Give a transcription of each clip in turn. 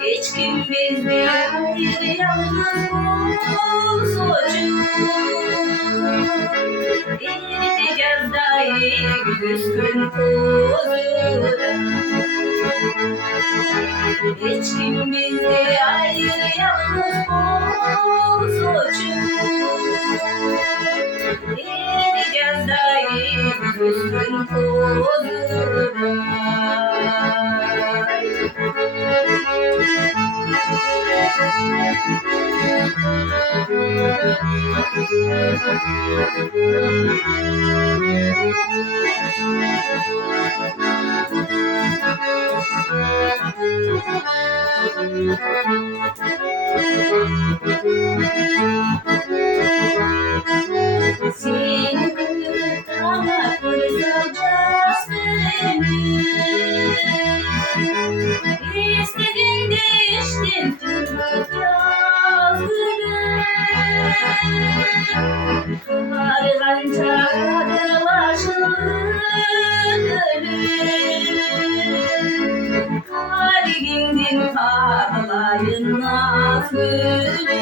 Hiç kim bizi hayır yalnız olsun. İniteceğiz daim küskün kuzura. Hiç kim bizi hayır yalnız olsun. İniteceğiz daim küskün kuzura. Seni kırıklarla kurtaracağız beni. İstediğin değiştin tutacağız beni. Karganca kadırlaşır gönül. Kalbimdin kağlayın naz gülü.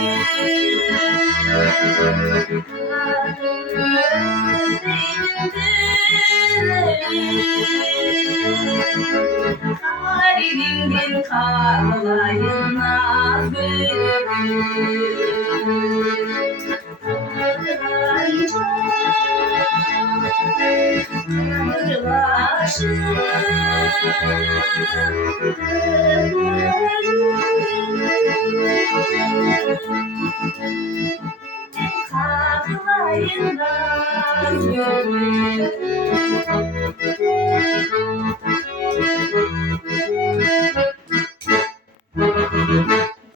Kalbimdin kağlayın naz gülü. Kaklayın naz gülü.